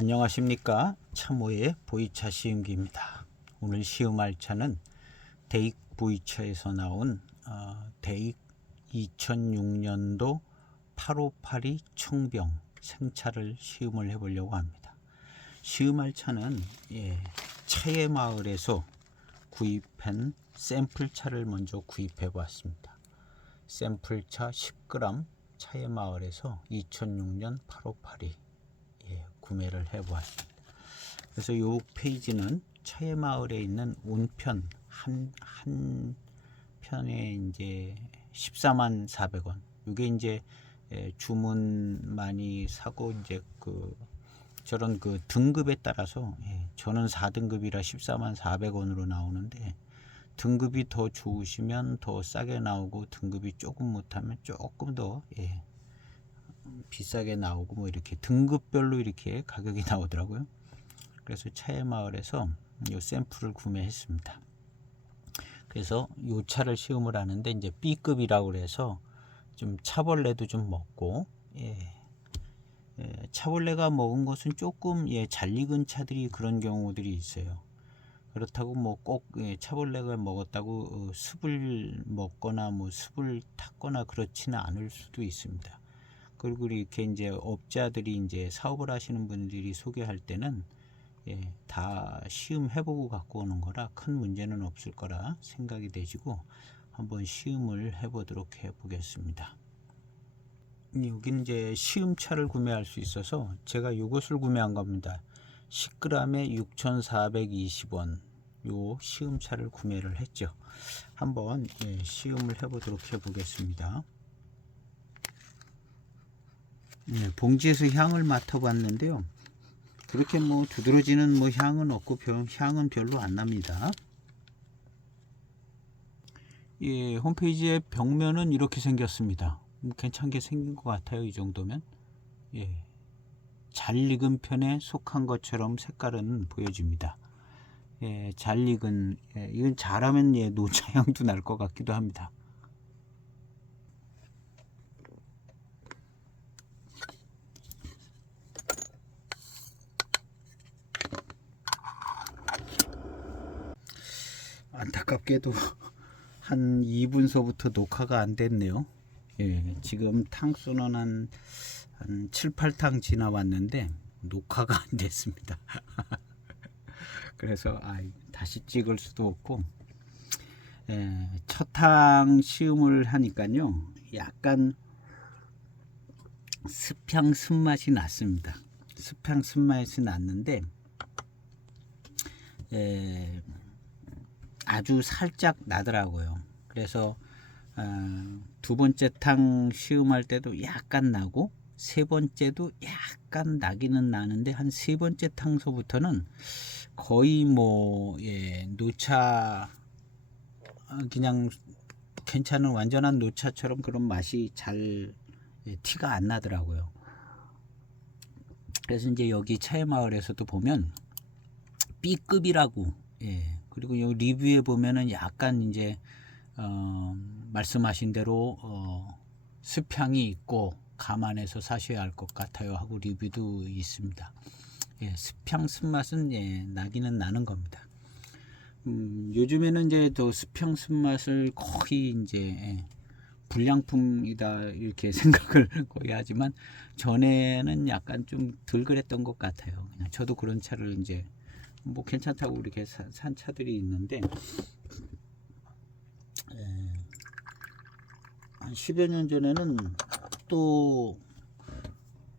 안녕하십니까. 참호의 보이차 시음기입니다. 오늘 시음할 차는 대익 보이차에서 나온 대익 2006년도 8582 청병 생차를 시음을 해보려고 합니다. 시음할 차는 차의 마을에서 구입한 샘플차를 먼저 구입해 보았습니다. 샘플차 10g 차의 마을에서 2006년 8582 구매를 해 보았습니다. 그래서 이 페이지는 차의 마을에 있는 온편 한 편에 이제 144,000원. 이게 이제 주문 많이 사고 이제 저런 등급에 따라서 저는 4등급이라 144,000원으로 나오는데, 등급이 더 좋으시면 더 싸게 나오고 등급이 조금 못하면 조금 더 비싸게 나오고 뭐 이렇게 등급별로 이렇게 가격이 나오더라고요. 그래서 차의 마을에서 이 샘플을 구매했습니다. 그래서 이 차를 시음을 하는데 이제 B급이라고 그래서 좀 차벌레도 좀 먹고, 차벌레가 먹은 것은 조금 잘 익은 차들이 그런 경우들이 있어요. 그렇다고 뭐 꼭 차벌레가 먹었다고 습을 먹거나 뭐 습을 탔거나 그렇지는 않을 수도 있습니다. 그리고 이렇게 이제 업자들이 이제 사업을 하시는 분들이 소개할 때는 다 시음해보고 갖고 오는 거라 큰 문제는 없을 거라 생각이 되시고 한번 시음을 해보도록 해보겠습니다. 여기 이제 시음차를 구매할 수 있어서 제가 이것을 구매한 겁니다. 10g에 6,420원 요 시음차를 구매를 했죠. 한번 시음을 해보도록 해보겠습니다. 봉지에서 향을 맡아봤는데요. 그렇게 뭐 두드러지는 뭐 향은 없고 향은 별로 안 납니다. 홈페이지의 벽면은 이렇게 생겼습니다. 괜찮게 생긴 것 같아요. 이 정도면 잘 익은 편에 속한 것처럼 색깔은 보여집니다. 잘 익은 이건 잘하면 노차 향도 날 것 같기도 합니다. 안타깝게도 한 2분서부터 녹화가 안 됐네요. 지금 탕수는 한 7, 8탕 지나왔는데 녹화가 안 됐습니다. 그래서 다시 찍을 수도 없고, 첫 탕 시음을 하니까요 약간 습향 쓴맛이 났습니다. 습향 쓴맛이 났는데 아주 살짝 나더라고요. 그래서 두 번째 탕 시음할 때도 약간 나고 세 번째도 약간 나기는 나는데 한 세 번째 탕서부터는 거의 뭐 노차 그냥 괜찮은 완전한 노차처럼 그런 맛이 잘 티가 안 나더라고요. 그래서 이제 여기 차의 마을에서도 보면 B급이라고 그리고 이 리뷰에 보면은 약간 이제 말씀하신 대로 습향이 있고 감안해서 사셔야 할 것 같아요 하고 리뷰도 있습니다. 습향 쓴맛은 나기는 나는 겁니다. 요즘에는 이제 또 습향 쓴맛을 거의 이제 불량품이다 이렇게 생각을 거의 하지만 전에는 약간 좀 덜 그랬던 것 같아요. 그냥 저도 그런 차를 이제 뭐 괜찮다고 이렇게 산 차들이 있는데 한 10여 년 전에는 또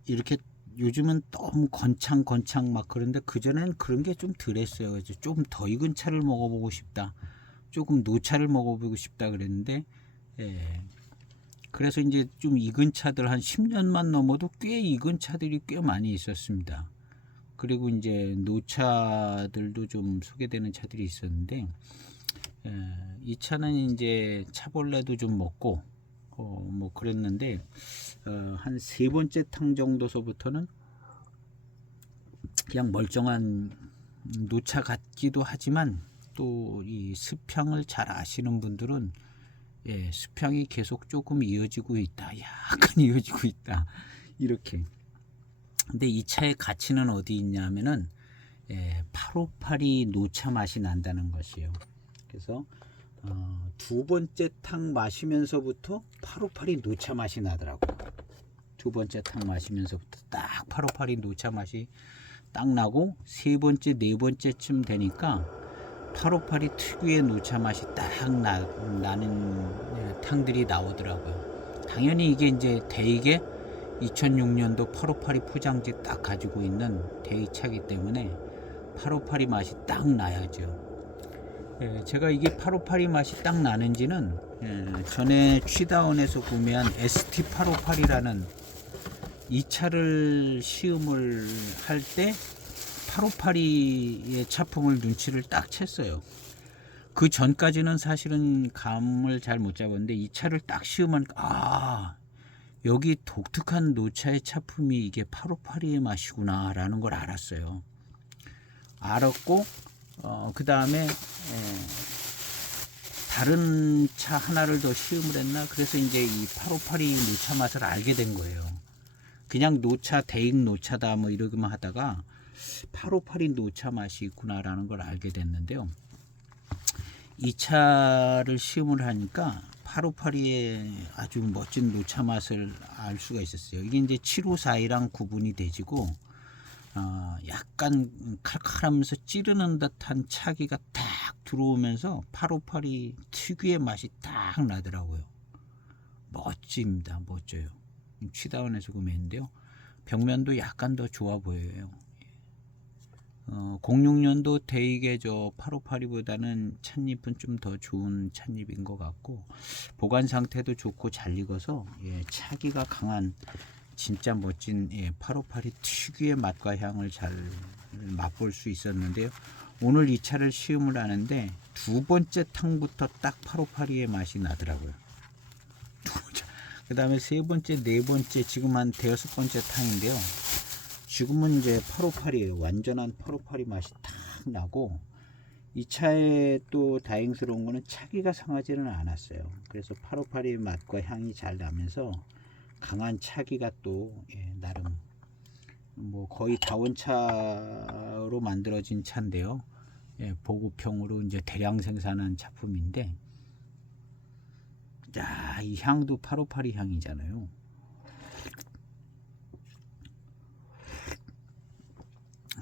이렇게 요즘은 너무 건창 막 그런데 그전에는 그런 게 좀 덜했어요. 그래서 조금 더 익은 차를 먹어보고 싶다, 조금 노차를 먹어보고 싶다 그랬는데 그래서 이제 좀 익은 차들 한 10년만 넘어도 꽤 익은 차들이 꽤 많이 있었습니다. 그리고 이제 노차들도 좀 소개되는 차들이 있었는데 이 차는 이제 차벌레도 좀 먹고 뭐 그랬는데 한 세 번째 탕 정도서부터는 그냥 멀쩡한 노차 같기도 하지만 또 이 습향을 잘 아시는 분들은 습향이 계속 조금 이어지고 있다, 약간 이어지고 있다 이렇게 근데 이 차의 가치는 어디 있냐면은 858이 노차 맛이 난다는 것이에요. 그래서 두 번째 탕 마시면서부터 858이 노차 맛이 나더라고. 두 번째 탕 마시면서부터 딱 858이 노차 맛이 딱 나고, 세 번째 네 번째쯤 되니까 858이 특유의 노차 맛이 딱 나는 탕들이 나오더라고요. 당연히 이게 이제 대익의 2006년도 858이 포장지 딱 가지고 있는 대익차기 때문에 858이 맛이 딱 나야죠. 제가 이게 858이 맛이 딱 나는지는 전에 취다운에서 구매한 ST858이라는 이 차를 시음을 할 때 858의 차품을 눈치를 딱 챘어요. 그 전까지는 사실은 감을 잘 못 잡았는데 이 차를 딱 시음하니까 여기 독특한 노차의 차품이 이게 858의 맛이구나 라는 걸 알았어요. 알았고 그 다음에 다른 차 하나를 더 시음을 했나, 그래서 이제 이 858이 노차 맛을 알게 된 거예요. 그냥 노차, 대익 노차다 뭐 이러기만 하다가 858이 노차 맛이 있구나 라는 걸 알게 됐는데요. 이 차를 시음을 하니까 858의 아주 멋진 노차 맛을 알 수가 있었어요. 이게 이제 7542랑 구분이 되지고 약간 칼칼하면서 찌르는 듯한 차기가 딱 들어오면서 858이 특유의 맛이 딱 나더라고요. 멋집니다. 멋져요. 취다운에서 구매했는데요. 벽면도 약간 더 좋아 보여요. 06년도 대익의 저 858이보다는 찻잎은 좀 더 좋은 찻잎인 것 같고, 보관 상태도 좋고 잘 익어서 차기가 강한 진짜 멋진 858이 특유의 맛과 향을 잘 맛볼 수 있었는데요. 오늘 이 차를 시음을 하는데 두 번째 탕부터 딱 858의 맛이 나더라고요. 그 다음에 세 번째, 네 번째, 지금 한 대여섯 번째 탕인데요. 지금은 이제 858이에요. 완전한 858이 맛이 탁 나고, 이 차에 또 다행스러운 거는 차기가 상하지는 않았어요. 그래서 858의 맛과 향이 잘 나면서 강한 차기가 또 나름 뭐 거의 다원차로 만들어진 차인데요. 보급형으로 이제 대량 생산한 작품인데, 야, 이 향도 858이 향이잖아요.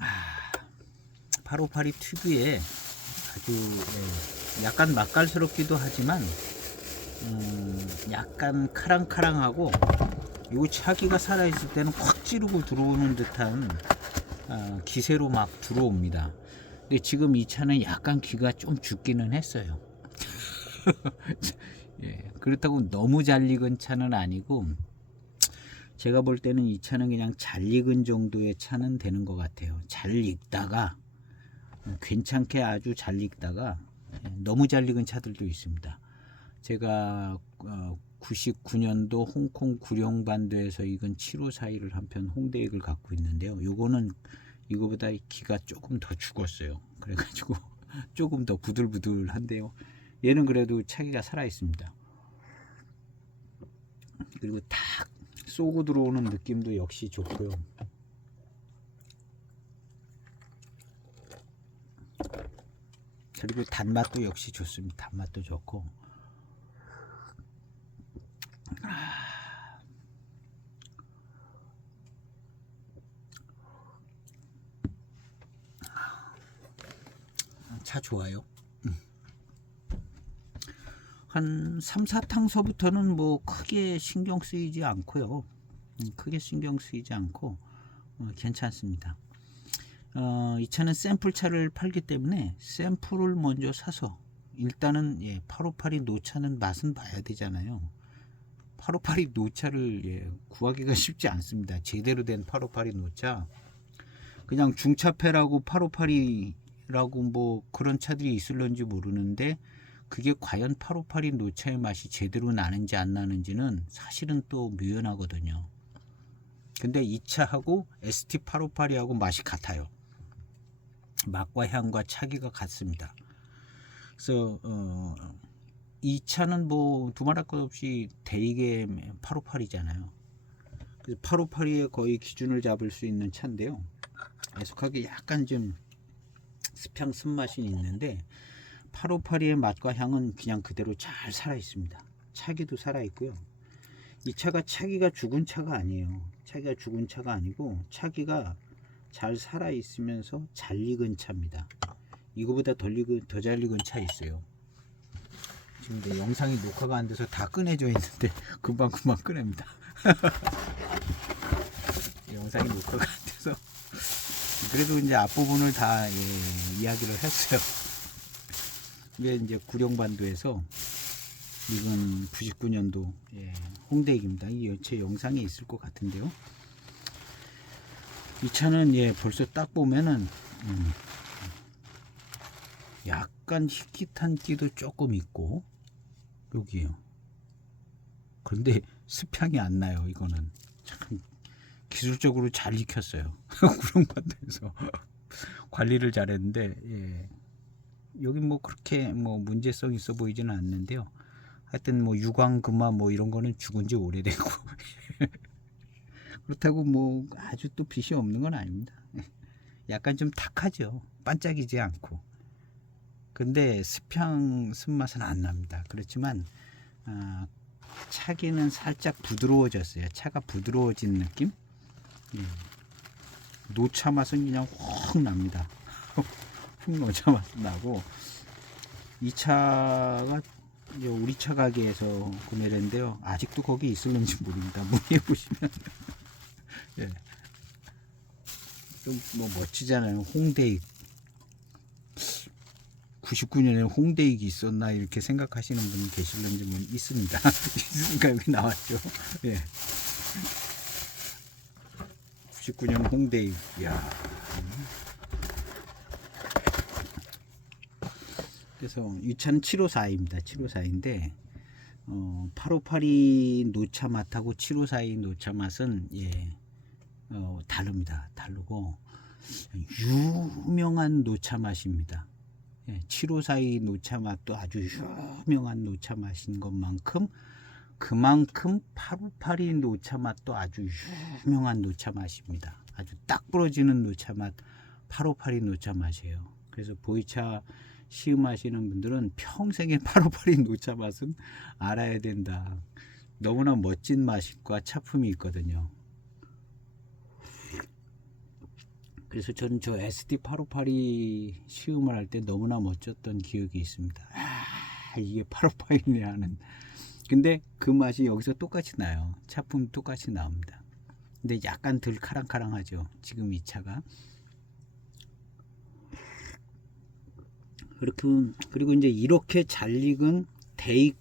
아, 858이 특유의 아주 약간 맛깔스럽기도 하지만 약간 카랑카랑하고, 요 차기가 살아있을 때는 확 찌르고 들어오는 듯한 기세로 막 들어옵니다. 근데 지금 이 차는 약간 귀가 좀 죽기는 했어요. 그렇다고 너무 잘 익은 차는 아니고, 제가 볼 때는 이 차는 그냥 잘 익은 정도의 차는 되는 것 같아요. 잘 익다가 괜찮게 아주 잘 익다가 너무 잘 익은 차들도 있습니다. 제가 99년도 홍콩 구룡반도에서 익은 7542를 한편 홍대익을 갖고 있는데요. 요거는 이거보다 기가 조금 더 죽었어요. 그래가지고 조금 더 부들부들한데요. 얘는 그래도 차기가 살아 있습니다. 그리고 탁 쏘고 들어오는 느낌도 역시 좋고요. 그리고 단맛도 역시 좋습니다. 단맛도 좋고. 차 좋아요. 한 3, 4탕서부터는 뭐 크게 신경 쓰이지 않고요. 크게 신경 쓰이지 않고 괜찮습니다. 이 차는 샘플 차를 팔기 때문에 샘플을 먼저 사서 일단은 858이 노차는 맛은 봐야 되잖아요. 858이 노차를 구하기가 쉽지 않습니다. 제대로 된 858이 노차, 그냥 중차패라고 858이라고 뭐 그런 차들이 있을런지 모르는데, 그게 과연 858이 노차의 맛이 제대로 나는지 안 나는지는 사실은 또 묘연하거든요. 근데 이 차하고 ST858이하고 맛이 같아요. 맛과 향과 차기가 같습니다. 그래서 이 차는 뭐 두말할 것 없이 대익의 858이잖아요. 858의 거의 기준을 잡을 수 있는 차인데요. 애석하게 약간 좀 습향 쓴맛이 있는데 858의 맛과 향은 그냥 그대로 잘 살아 있습니다. 차기도 살아 있고요. 이 차가 차기가 죽은 차가 아니에요. 차기가 죽은 차가 아니고 차기가 잘 살아 있으면서 잘 익은 차입니다. 이거보다 더 잘 익은 차 있어요. 지금 영상이 녹화가 안 돼서 다 꺼내져 있는데 금방 꺼냅니다. 영상이 녹화가 안 돼서 그래도 이제 앞부분을 다 이야기를 했어요. 이게 이제 구룡반도에서 이건 99년도 홍대익입니다. 이 제 영상에 있을 것 같은데요. 이 차는 벌써 딱 보면은 약간 희끗한 끼도 조금 있고 여기요. 그런데 습향이 안 나요. 이거는 참 기술적으로 잘 익혔어요. 구룡반도에서 관리를 잘했는데 여기 뭐 그렇게 뭐 문제성 있어 보이지는 않는데요. 하여튼 뭐 유광금화 뭐 이런 거는 죽은 지 오래되고 그렇다고 뭐 아주 또 빛이 없는 건 아닙니다. 약간 좀 탁하죠. 반짝이지 않고. 근데 습향 쓴맛은 안 납니다. 그렇지만 차기는 살짝 부드러워졌어요. 차가 부드러워진 느낌? 노차 맛은 그냥 확 납니다. 훅 노차 맛은 나고 이 차가 우리 차 가게에서 구매를 했는데요. 아직도 거기 있을는지 모릅니다. 문의해 보시면 좀 뭐 멋지잖아요. 홍대익 99년에 홍대익이 있었나 이렇게 생각하시는 분 계실는지 있습니다. 있으니까 여기 나왔죠. 99년 홍대익. 야. 그래서 이 차는 754입니다. 754인데 858이 노차 맛하고 754이 노차 맛은 다릅니다. 다르고 유명한 노차 맛입니다. 754이 노차 맛도 아주 유명한 노차 맛인 것만큼 그만큼 858이 노차 맛도 아주 유명한 노차 맛입니다. 아주 딱 부러지는 노차 맛 858이 노차 맛이에요. 그래서 보이차 시음하시는 분들은 평생의 858이 노차 맛은 알아야 된다. 너무나 멋진 맛과 차품이 있거든요. 그래서 저는 저 SD858이 시음을 할 때 너무나 멋졌던 기억이 있습니다. 이게 858이네 하는. 근데 그 맛이 여기서 똑같이 나요. 차품 똑같이 나옵니다. 근데 약간 덜 카랑카랑하죠. 지금 이 차가. 그리고 이제 이렇게 잘 익은 대익,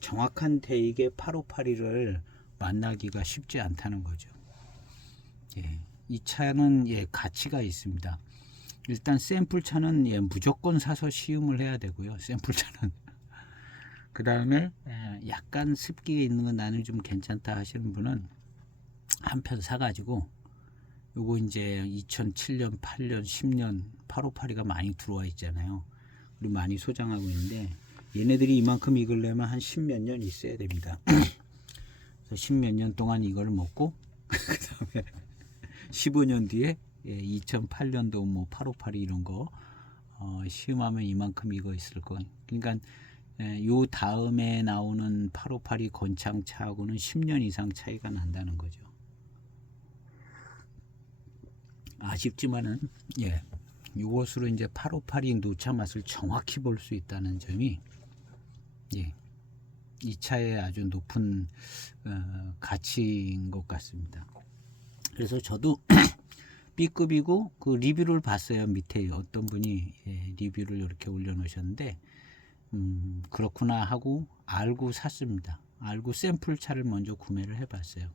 정확한 대익의 858을 만나기가 쉽지 않다는 거죠. 이 차는 가치가 있습니다. 일단 샘플 차는 무조건 사서 시음을 해야 되고요. 샘플 차는 그 다음에 약간 습기가 있는 건 나는 좀 괜찮다 하시는 분은 한 편 사가지고 요거 이제 2007년, 8년, 10년 858이가 많이 들어와 있잖아요. 우리 많이 소장하고 있는데 얘네들이 이만큼 익으려면 한 10몇 년 있어야 됩니다. 그래서 10몇 년 동안 이걸 먹고 그 다음에 15년 뒤에 2008년도 뭐 858이 이런 거 시음하면 이만큼 익어 있을 거. 그러니까 요 다음에 나오는 858이 건창차하고는 10년 이상 차이가 난다는 거죠. 아쉽지만은 이것으로 이제 858이 노차 맛을 정확히 볼 수 있다는 점이 이 차의 아주 높은 가치인 것 같습니다. 그래서 저도 B급이고 그 리뷰를 봤어요. 밑에 어떤 분이 리뷰를 이렇게 올려놓으셨는데 그렇구나 하고 알고 샀습니다. 알고 샘플 차를 먼저 구매를 해봤어요.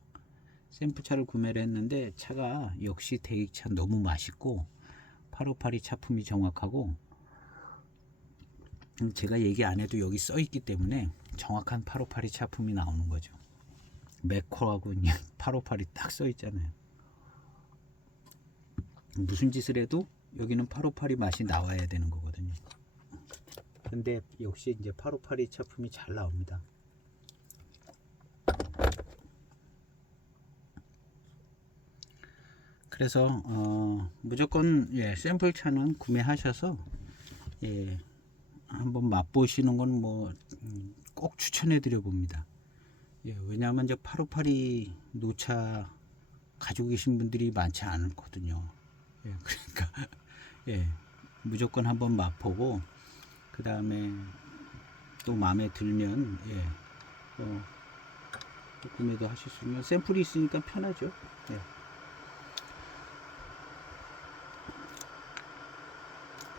샘플 차를 구매를 했는데 차가 역시 대익차 너무 맛있고 858이 차품이 정확하고 제가 얘기 안 해도 여기 써 있기 때문에 정확한 858이 차품이 나오는 거죠. 매코하고 그냥 858이 딱 써 있잖아요. 무슨 짓을 해도 여기는 858이 맛이 나와야 되는 거거든요. 근데 역시 이제 858이 차품이 잘 나옵니다. 그래서 무조건 샘플 차는 구매하셔서 한번 맛보시는 건 뭐 꼭 추천해 드려 봅니다. 왜냐하면 이제 8582 노차 가지고 계신 분들이 많지 않거든요. 그러니까 무조건 한번 맛보고 그 다음에 또 마음에 들면 또 구매도 하실 수 있는 샘플이 있으니까 편하죠.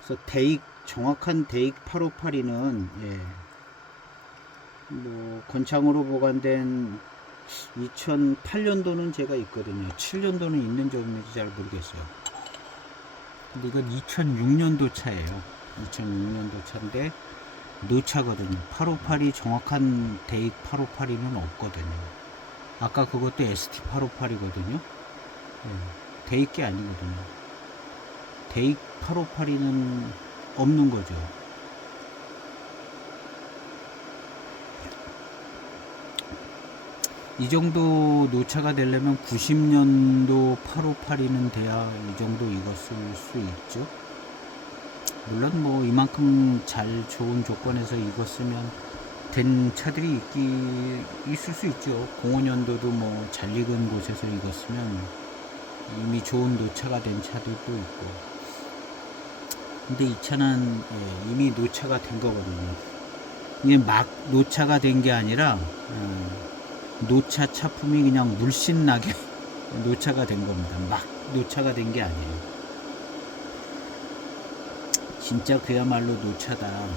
그래서 정확한 대익 8582는 뭐 권창으로 보관된 2008년도는 제가 있거든요. 7년도는 있는지 없는지 잘 모르겠어요. 근데 이건 2006년도 차예요. 2006년도 차인데 노차거든요. 8582 정확한 대익 8582는 없거든요. 아까 그것도 ST 8582거든요. 대익 게 아니거든요. 대익 8582는 없는 거죠. 이 정도 노차가 되려면 90년도 8582는 돼야 이 정도 익었을 수 있죠. 물론 뭐 이만큼 잘 좋은 조건에서 익었으면 된 차들이 있을 수 있죠. 05년도도 뭐 잘 익은 곳에서 익었으면 이미 좋은 노차가 된 차들도 있고. 근데 이 차는 이미 노차가 된 거거든요. 이게 막 노차가 된 게 아니라 노차 차품이 그냥 물씬 나게 노차가 된 겁니다. 막 노차가 된 게 아니에요. 진짜 그야말로 노차다.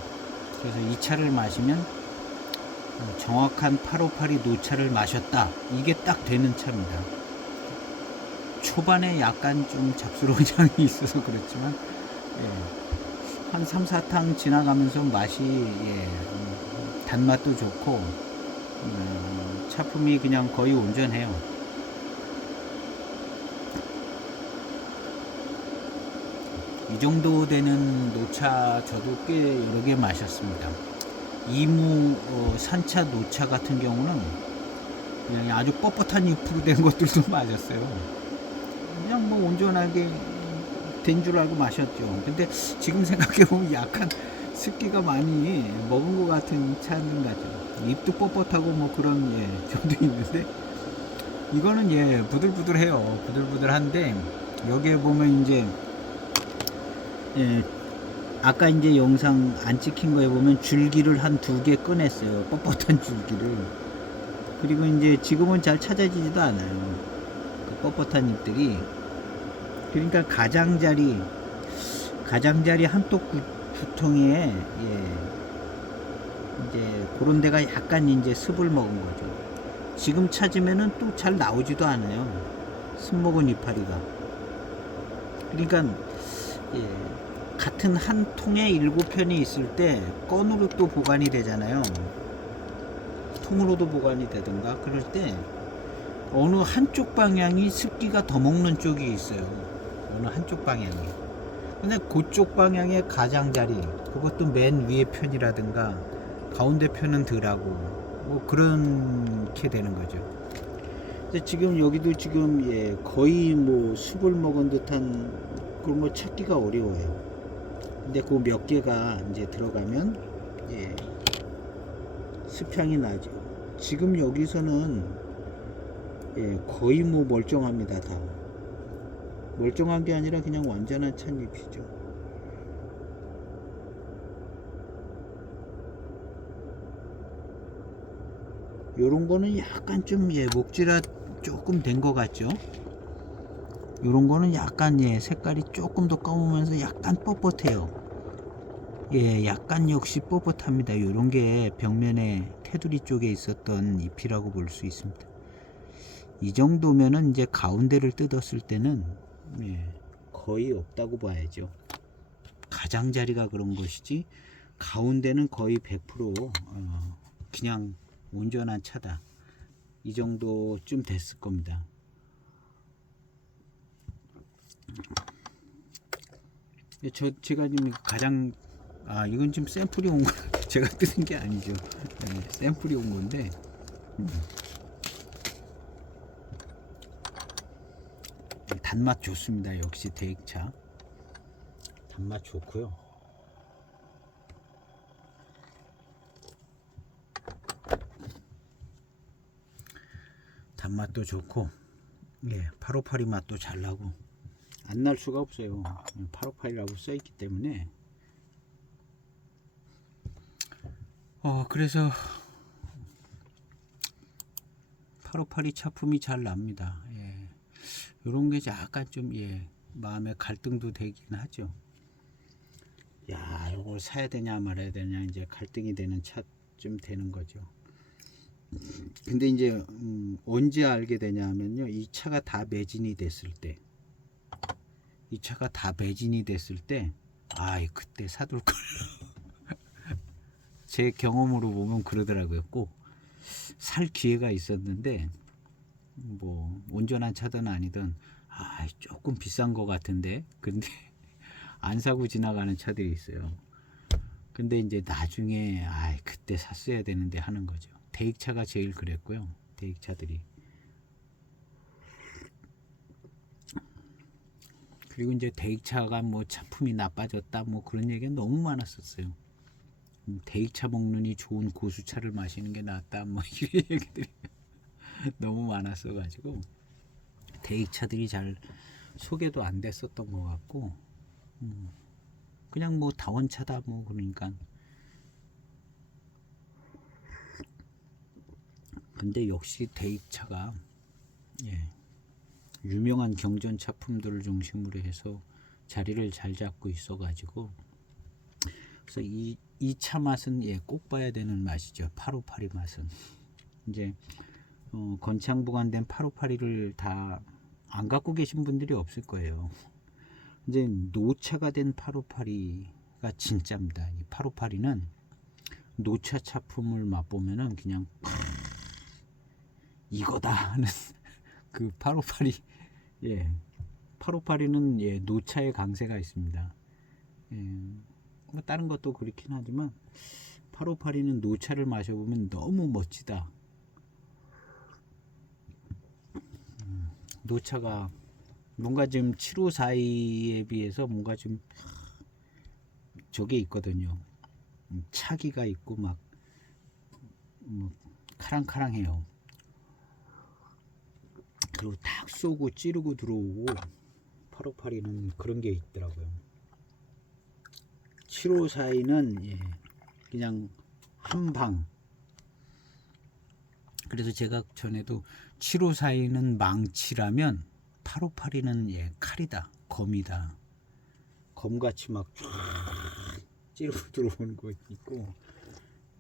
그래서 이 차를 마시면 정확한 8582 노차를 마셨다. 이게 딱 되는 차입니다. 초반에 약간 좀 잡스러운 향이 있어서 그렇지만 한 3, 4탕 지나가면서 맛이 단맛도 좋고 차품이 그냥 거의 온전해요. 이 정도 되는 노차 저도 꽤 여러 개 마셨습니다. 이무 산차 노차 같은 경우는 그냥 아주 뻣뻣한 잎으로 된 것들도 마셨어요. 그냥 뭐 온전하게 된 줄 알고 마셨죠. 근데 지금 생각해보면 약간 습기가 많이 먹은 것 같은 차는 같죠. 잎도 뻣뻣하고 뭐 그런 점도 있는데 이거는 부들부들해요. 부들부들한데 여기에 보면 이제 아까 이제 영상 안 찍힌 거에 보면 줄기를 한 2개 꺼냈어요. 뻣뻣한 줄기를. 그리고 이제 지금은 잘 찾아지지도 않아요. 그 뻣뻣한 잎들이. 그러니까 가장자리 한독 구통에 이제 그런 데가 약간 이제 습을 먹은 거죠. 지금 찾으면은 또 잘 나오지도 않아요. 습 먹은 이파리가. 그러니까 같은 한 통에 7편이 있을 때 건으로 또 보관이 되잖아요. 통으로도 보관이 되든가 그럴 때 어느 한쪽 방향이 습기가 더 먹는 쪽이 있어요. 어느 한쪽 방향이. 근데 그쪽 방향의 가장자리 그것도 맨 위에 편이라든가 가운데 편은 덜하고 뭐 그렇게 되는 거죠. 근데 지금 여기도 지금 거의 뭐 숲을 먹은 듯한 그런 거 찾기가 어려워요. 근데 그 몇 개가 이제 들어가면 습향이 나죠. 지금 여기서는 거의 뭐 멀쩡합니다. 다 멀쩡한 게 아니라 그냥 완전한 찻잎이죠. 요런 거는 약간 좀 목질화 조금 된 것 같죠. 요런 거는 약간 색깔이 조금 더 검으면서 약간 뻣뻣해요. 약간 역시 뻣뻣합니다. 요런 게 벽면에 테두리 쪽에 있었던 잎이라고 볼 수 있습니다. 이 정도면은 이제 가운데를 뜯었을 때는 거의 없다고 봐야죠. 가장자리가 그런 것이지 가운데는 거의 100% 그냥 온전한 차다. 이 정도쯤 됐을 겁니다. 제가 지금 가장 이건 지금 샘플이 온 거 제가 뜯은 게 아니죠. 샘플이 온 건데 단맛 좋습니다. 역시 대익차 단맛 좋고요. 단맛도 좋고, 예, 858이 맛도 잘 나고 안 날 수가 없어요. 858이라고 써 있기 때문에. 그래서 858이 차품이 잘 납니다. 예. 이런 게 약간 좀, 예, 마음에 갈등도 되긴 하죠. 야, 이걸 사야 되냐 말아야 되냐 이제 갈등이 되는 차쯤 되는 거죠. 근데 이제 언제 알게 되냐면요, 이 차가 다 매진이 됐을 때, 그때 사둘 걸. 제 경험으로 보면 그러더라고요. 꼭 살 기회가 있었는데, 뭐 온전한 차든 아니든 조금 비싼 거 같은데, 근데 안 사고 지나가는 차들이 있어요. 근데 이제 나중에 그때 샀어야 되는데 하는 거죠. 대익차가 제일 그랬고요. 대익차들이. 그리고 이제 대익차가 뭐 차품이 나빠졌다 뭐 그런 얘기가 너무 많았었어요. 대익차 먹느니 좋은 고수차를 마시는 게 낫다 뭐 이런 얘기들이 너무 많았어 가지고 대익차들이 잘 소개도 안 됐었던 것 같고, 그냥 뭐 다원차다 뭐 그러니까. 근데 역시 대익차가, 예, 유명한 경전 차품들을 중심으로 해서 자리를 잘 잡고 있어 가지고, 그래서 이 차 맛은, 예, 꼭 봐야 되는 맛이죠. 858이 맛은. 이제 건창 보관된 858을 다 안 갖고 계신 분들이 없을 거예요. 이제 노차가 된 858이가 진짜입니다. 이 858이는 노차 차품을 맛보면은 그냥 이거다 하는 그 858이, 예, 858이는, 예, 노차의 강세가 있습니다. 예, 뭐 다른 것도 그렇긴 하지만 858이는 노차를 마셔보면 너무 멋지다. 노차가 뭔가 좀 754에 비해서 뭔가 좀 저게 있거든요. 차기가 있고 막 뭐 카랑카랑해요. 그리고 탁 쏘고 찌르고 들어오고 858이는 그런 게 있더라고요. 754는, 예, 그냥 한방. 그래서 제가 전에도 754는 망치라면 858는, 예, 칼이다, 검이다. 검같이 막 찌르고 들어오는 거 있고,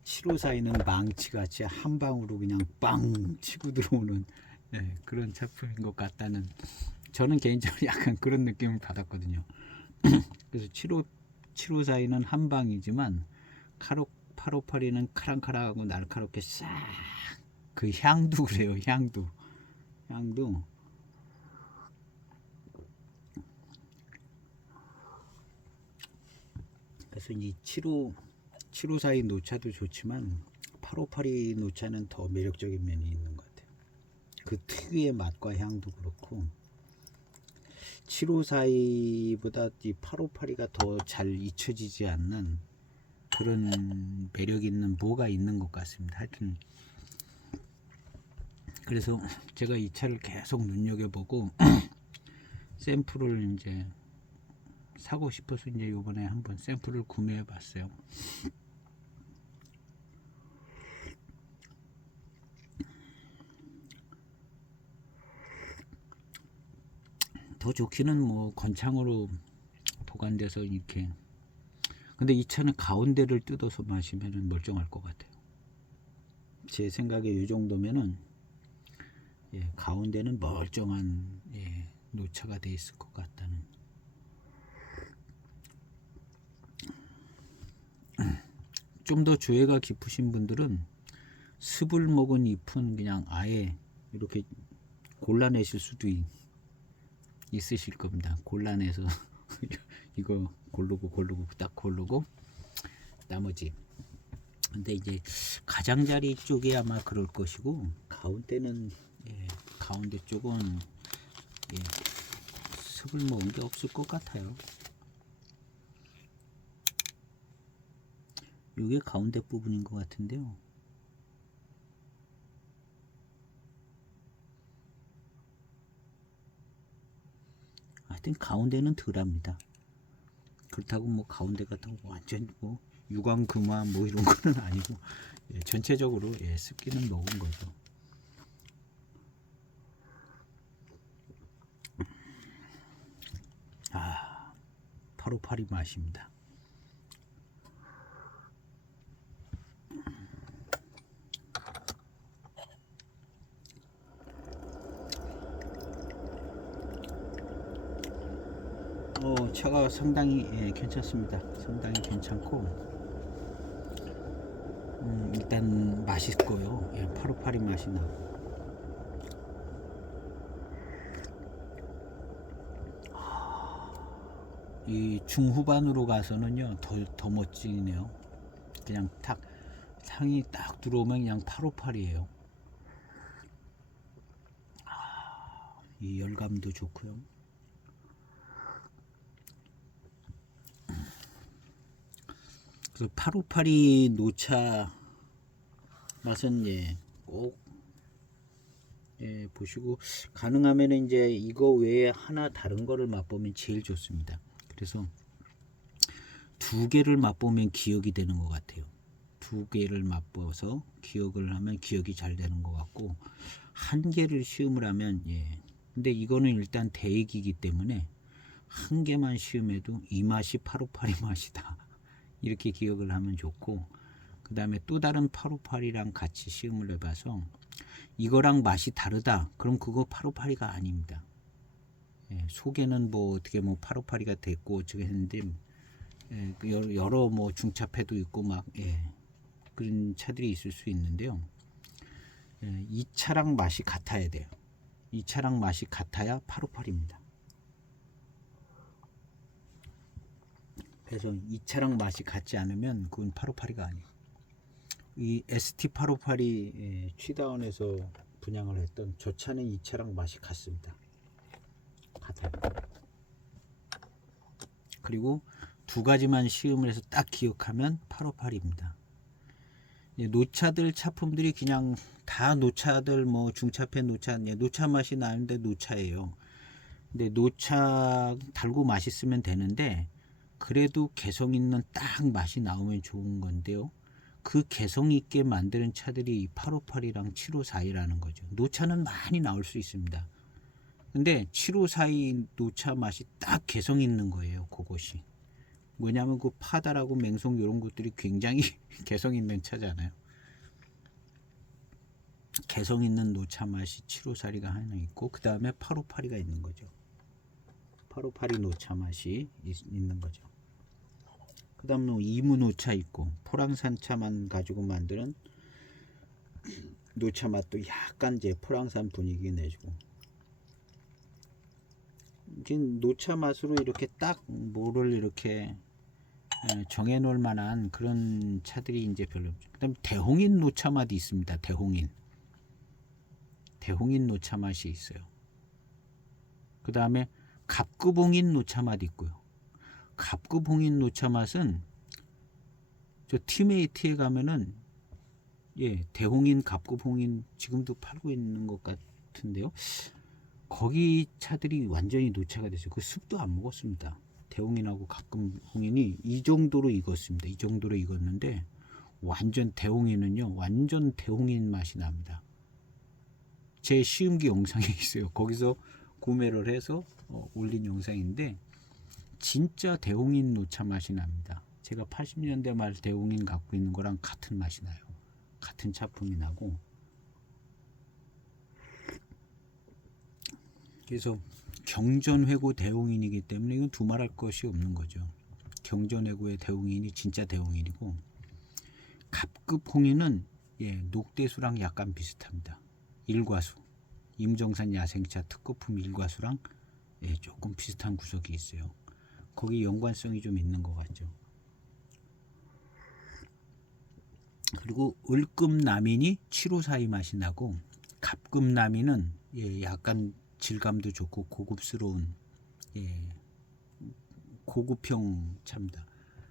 754는 망치같이 한 방으로 그냥 빵 치고 들어오는, 예, 그런 작품인 것 같다는, 저는 개인적으로 약간 그런 느낌을 받았거든요. 그래서 754는 한 방이지만 858는 카랑카랑하고 날카롭게 싹, 그 향도 그래요. 향도 그래서 이 754의 노차도 좋지만 858의 노차는 더 매력적인 면이 있는 것 같아요. 그 특유의 맛과 향도 그렇고 754보다 이 858가 더 잘 잊혀지지 않는 그런 매력 있는 뭐가 있는 것 같습니다. 하여튼 그래서 제가 이 차를 계속 눈여겨보고 샘플을 이제 사고 싶어서 이제 요번에 한번 샘플을 구매해 봤어요. 더 좋기는 뭐 건창으로 보관돼서 이렇게. 근데 이 차는 가운데를 뜯어서 마시면 멀쩡할 것 같아요. 제 생각에 이 정도면은, 예, 가운데는 멀쩡한, 예, 노차가 돼 있을 것 같다는. 좀 더 주의가 깊으신 분들은 습을 먹은 잎은 그냥 아예 이렇게 골라내실 수도 있으실 겁니다. 골라내서 이거 고르고 딱 고르고 나머지. 근데 이제 가장자리 쪽이 아마 그럴 것이고 가운데는, 예, 가운데 쪽은, 예, 습을 먹은 게 없을 것 같아요. 이게 가운데 부분인 것 같은데요. 하여튼 가운데는 덜합니다. 그렇다고 뭐 가운데가 더 완전 뭐 유광금화 뭐 이런 거는 아니고, 예, 전체적으로 예, 습기는 먹은 거죠. 아, 858이 맛입니다. 차가 상당히 예, 괜찮습니다. 상당히 괜찮고, 일단 맛있고요. 예, 858이 맛이 나고. 이 중후반으로 가서는요 더 멋지네요. 그냥 탁 향이 딱 들어오면 그냥 858이에요. 이 열감도 좋고요. 그 858이 노차 맛은 예, 꼭 예, 보시고 가능하면 이제 이거 외에 하나 다른 거를 맛보면 제일 좋습니다. 그래서 두 개를 맛보면 기억이 되는 것 같아요. 두 개를 맛보서 기억을 하면 기억이 잘 되는 것 같고, 한 개를 시음을 하면 예. 근데 이거는 일단 대액이기 때문에 한 개만 시음해도 이 맛이 858의 맛이다. 이렇게 기억을 하면 좋고, 그 다음에 또 다른 858이랑 같이 시음을 해봐서 이거랑 맛이 다르다. 그럼 그거 858이가 아닙니다. 예, 속에는 뭐 어떻게 뭐 858이가 됐고 어쩌게 했는데, 예, 여러 뭐 중차패도 있고 막 예, 그런 차들이 있을 수 있는데요. 예, 이 차랑 맛이 같아야 돼요. 이 차랑 맛이 같아야 858입니다. 그래서 이 차랑 맛이 같지 않으면 그건 858이가 아니에요. 이 ST858이 예, 취다운에서 분양을 했던 저 차는 이 차랑 맛이 같습니다. 같아요. 그리고 두 가지만 시음을 해서 딱 기억하면 858입니다. 노차들 차품들이 그냥 다 노차들 뭐 중차패 노차, 노차 맛이 나는데 노차예요. 근데 노차 달고 맛있으면 되는데, 그래도 개성 있는 딱 맛이 나오면 좋은 건데요. 그 개성 있게 만드는 차들이 858이랑 754이라는 거죠. 노차는 많이 나올 수 있습니다. 근데 754이 노차 맛이 딱 개성 있는 거예요. 그것이 뭐냐면 그 파다라고 맹송 이런 것들이 굉장히 개성 있는 차잖아요. 개성 있는 노차 맛이 754리가 하나 있고, 그 다음에 858이가 있는 거죠. 858이 노차 맛이 있는 거죠. 그 다음에 이무 노차 있고, 포랑산 차만 가지고 만드는 노차 맛도 약간 이제 포랑산 분위기 내주고, 노차 맛으로 이렇게 딱 뭐를 이렇게 정해 놓을 만한 그런 차들이 이제 별로 없죠. 그 다음에 대홍인 노차 맛이 있습니다. 대홍인 노차 맛이 있어요. 그 다음에 갑급홍인 노차 맛이 있고요. 갑급홍인 노차 맛은 저 티메이트에 가면은 예, 대홍인 갑급홍인 지금도 팔고 있는 것 같은데요. 거기 차들이 완전히 노차가 됐어요. 그 숲도 안 먹었습니다. 대홍인하고 갑급홍인이 이 정도로 익었습니다. 이 정도로 익었는데 완전 대홍인은요, 완전 대홍인 맛이 납니다. 제 시음기 영상이 있어요. 거기서 구매를 해서 올린 영상인데 진짜 대홍인 노차 맛이 납니다. 제가 80년대 말 대홍인 갖고 있는 거랑 같은 맛이 나요. 같은 차품이 나고. 그래서 경전회고 대홍인이기 때문에 이건 두말할 것이 없는 거죠. 경전회고의 대홍인이 진짜 대홍인이고, 갑급홍인은 예, 녹대수랑 약간 비슷합니다. 일과수, 임정산 야생차 특급품 일과수랑 예, 조금 비슷한 구석이 있어요. 거기 연관성이 좀 있는 것 같죠. 그리고 을급남인이 754의 맛이 나고, 갑급남인은 예, 약간 질감도 좋고 고급스러운 예, 고급형 차입니다.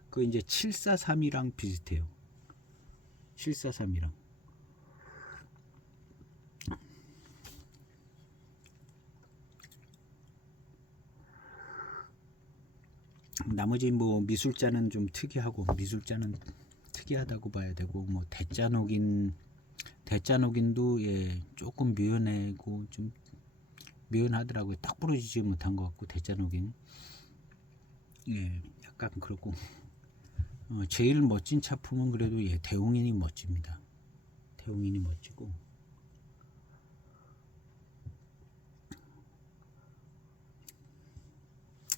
그 이제 743이랑 비슷해요. 743이랑. 나머지 뭐 미술자는 좀 특이하고, 미술자는 특이하다고 봐야 되고, 뭐 대짜 녹인도 예, 조금 묘연하고 좀 묘연하더라고요. 딱 부러지지 못한 것 같고, 대짜 녹인 예, 약간 그렇고, 제일 멋진 작품은 그래도 예, 대홍인이 멋집니다. 대홍인이 멋지고,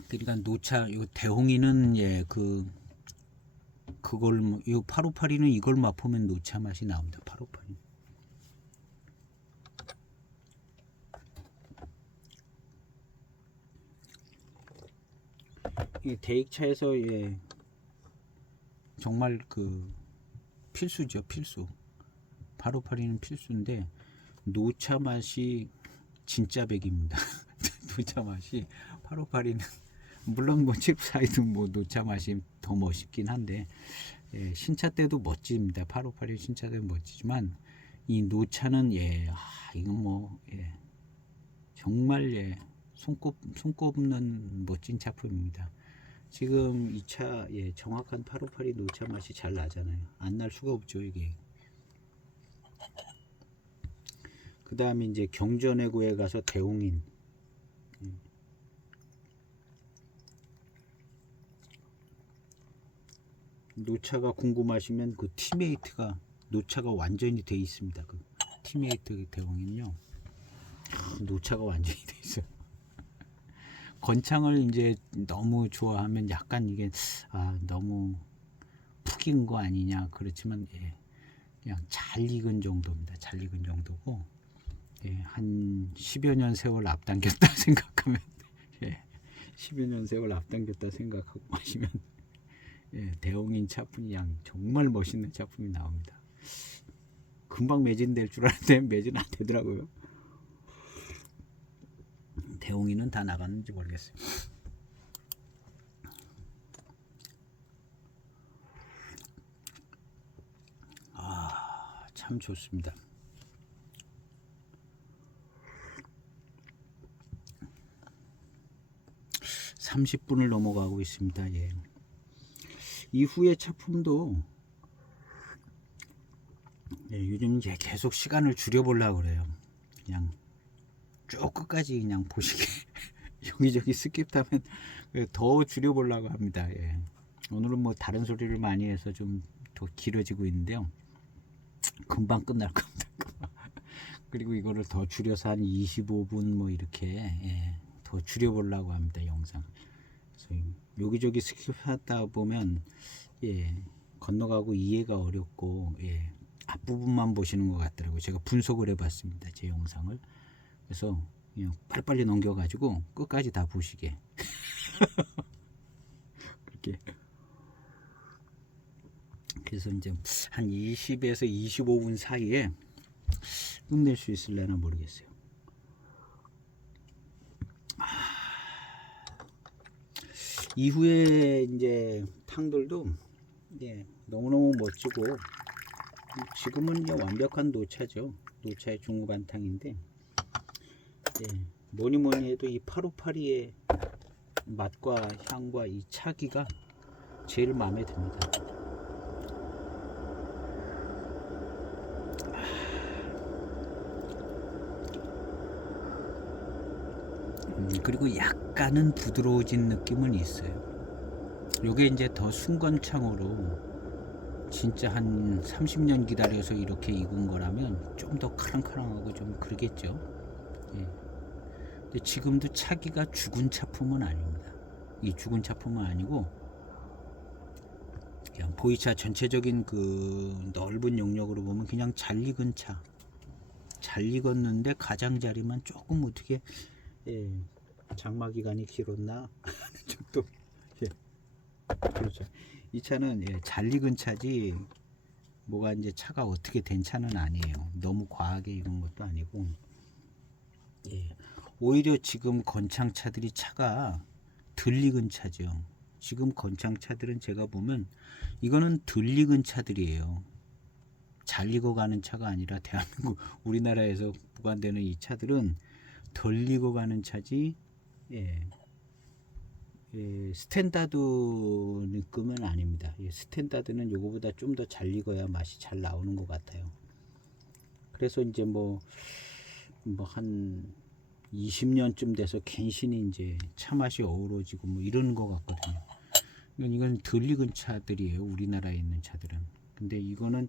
그러니까 노차 요 대홍인은 예, 그걸 요 858는 이걸 맛보면 노차 맛이 나옵니다. 858. 이 대익차에서 예, 정말 그 필수죠, 필수. 858는 필수인데 노차 맛이 진짜 백입니다. 노차 맛이 858는 물론 뭐 794도 뭐 노차 맛이 더 멋있긴 한데 예, 신차 때도 멋집니다. 858이 신차 때도 멋지지만 이 노차는 예, 이건 뭐 예, 정말 예, 손꼽는 멋진 작품입니다. 지금 이 차 예, 정확한 858이 노차 맛이 잘 나잖아요. 안 날 수가 없죠 이게. 그 다음에 이제 경전해구에 가서 대홍인. 노차가 궁금하시면 그 티메이트가 노차가 완전히 돼 있습니다. 그 티메이트 대홍인요. 노차가 완전히 돼 있어요. 건창을 이제 너무 좋아하면 약간 이게 너무 푹 익은 거 아니냐 그렇지만 예, 그냥 잘 익은 정도입니다. 잘 익은 정도고 예, 한 10여 년 세월 앞당겼다 생각하면 예, 10여 년 세월 앞당겼다 생각하고 마시면 예, 대홍인 차품이 정말 멋있는 차품이 나옵니다. 금방 매진될 줄 알았는데 매진 안 되더라고요. 대홍이는 다 나갔는지 모르겠어요. 참 좋습니다. (30분을) 넘어가고 있습니다. 예. 이후의 작품도 예, 요즘 이제 계속 시간을 줄여보려고 그래요. 그냥 쭉 끝까지 그냥 보시게 여기저기 스킵하면 더 줄여보려고 합니다. 예. 오늘은 뭐 다른 소리를 많이 해서 좀 더 길어지고 있는데요. 금방 끝날 겁니다. 그리고 이거를 더 줄여서 한 25분 뭐 이렇게 예, 더 줄여보려고 합니다. 영상. 그래서 여기저기 스킵하다 보면 예, 건너가고 이해가 어렵고 예, 앞부분만 보시는 것 같더라고요. 제가 분석을 해봤습니다. 제 영상을. 그래서 그냥 빨리빨리 넘겨가지고 끝까지 다 보시게. 그렇게. 그래서 이제 한 20에서 25분 사이에 끝낼 수 있을려나 모르겠어요. 이후에 이제 탕들도 예, 너무너무 멋지고 지금은 이제 완벽한 노차죠. 노차의 중후반탕인데 예, 뭐니뭐니 해도 이 8582의 맛과 향과 이 차기가 제일 마음에 듭니다. 그리고 약간은 부드러워진 느낌은 있어요. 요게 이제 더 순건창으로 진짜 한 30년 기다려서 이렇게 익은 거라면 좀 더 카랑카랑하고 좀 그러겠죠. 예. 근데 지금도 차기가 죽은 차품은 아닙니다. 이 죽은 차품은 아니고 그냥 보이차 전체적인 그 넓은 영역으로 보면 그냥 잘 익은 차, 잘 익었는데 가장자리만 조금 어떻게 예, 장마 기간이 길었나 정도. 예, 그렇죠. 이 차는 예, 잘 익은 차지 뭐가 이제 차가 어떻게 된 차는 아니에요. 너무 과하게 익은 것도 아니고 예, 오히려 지금 건창 차들이 차가 덜 익은 차죠. 지금 건창차들은 제가 보면 이거는 덜 익은 차들이에요. 잘 익어가는 차가 아니라 대한민국 우리나라에서 보관되는 이 차들은 덜 익어가는 차지. 예. 예, 스탠다드급은 아닙니다. 예, 스탠다드는 요거보다 좀 더 잘 익어야 맛이 잘 나오는 것 같아요. 그래서 이제 뭐 한 20년쯤 돼서 갱신이 이제 차 맛이 어우러지고 뭐 이런 것 같거든요. 이건 덜 익은 차들이에요. 우리나라에 있는 차들은. 근데 이거는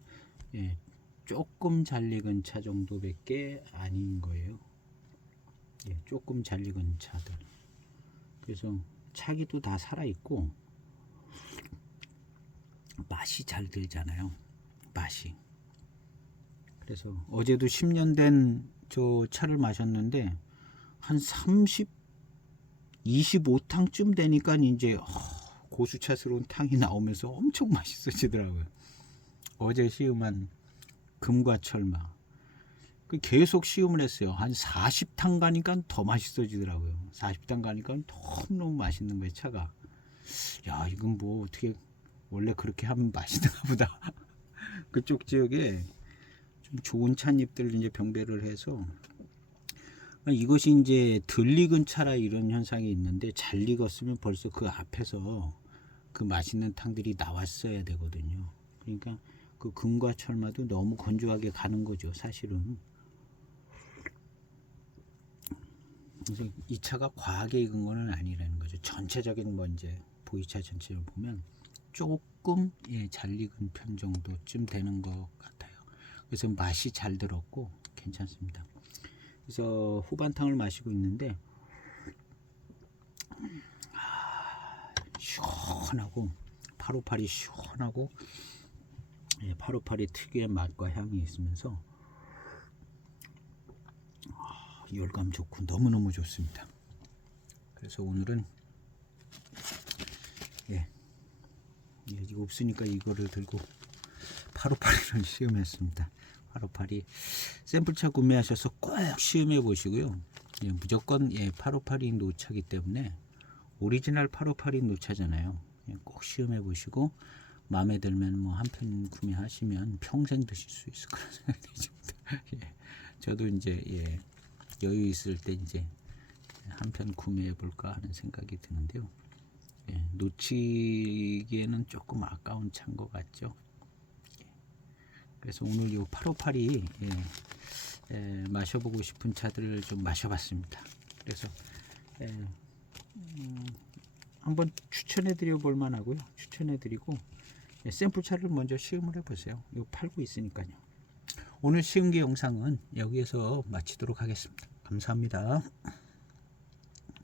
예, 조금 잘 익은 차 정도밖에 아닌 거예요. 예, 조금 잘 익은 차들. 그래서 차기도 다 살아있고 맛이 잘 들잖아요. 맛이. 그래서 어제도 10년 된 저 차를 마셨는데 한 25탕쯤 되니까 이제 고수차스러운 탕이 나오면서 엄청 맛있어지더라고요. 어제 시음한 금과 철마 계속 시음을 했어요. 한 40탕 가니까 더 맛있어지더라고요. 40탕 가니까 너무 맛있는 거예요. 차가. 야, 이건 뭐 어떻게 원래 그렇게 하면 맛있는가 보다. 그쪽 지역에 좀 좋은 찻잎들 이제 병배를 해서 이것이 이제 덜 익은 차라 이런 현상이 있는데 잘 익었으면 벌써 그 앞에서 그 맛있는 탕들이 나왔어야 되거든요. 그러니까 그 금과 철마도 너무 건조하게 가는 거죠, 사실은. 그래서 이 차가 과하게 익은 거는 아니라는 거죠. 전체적인 뭐 이제 보이차 전체를 보면 조금 예, 잘 익은 편 정도쯤 되는 것 같아요. 그래서 맛이 잘 들었고 괜찮습니다. 그래서 후반탕을 마시고 있는데 시원하고 858이 시원하고 예, 858이 특유의 맛과 향이 있으면서 열감 좋고 너무너무 좋습니다. 그래서 오늘은 예, 이거 없으니까 이거를 들고 858을 시음했습니다. 858이 샘플차 구매하셔서 꼭 시음해 보시고요. 예, 무조건 예, 858이 노차기 때문에 오리지널 858이 노차잖아요. 예, 꼭 시음해 보시고 마음에 들면 뭐 한 편 구매하시면 평생 드실 수 있을 거라 생각이 듭니다. 예, 저도 이제 예, 여유 있을 때 이제 한 편 구매해 볼까 하는 생각이 드는데요. 예, 놓치기에는 조금 아까운 차인 것 같죠. 예, 그래서 오늘 요 858이 마셔보고 싶은 차들을 좀 마셔봤습니다. 그래서 한번 추천해 드려 볼 만하고요. 추천해 드리고 샘플 차를 먼저 시음을 해 보세요. 이거 팔고 있으니까요. 오늘 시음기 영상은 여기에서 마치도록 하겠습니다. 감사합니다.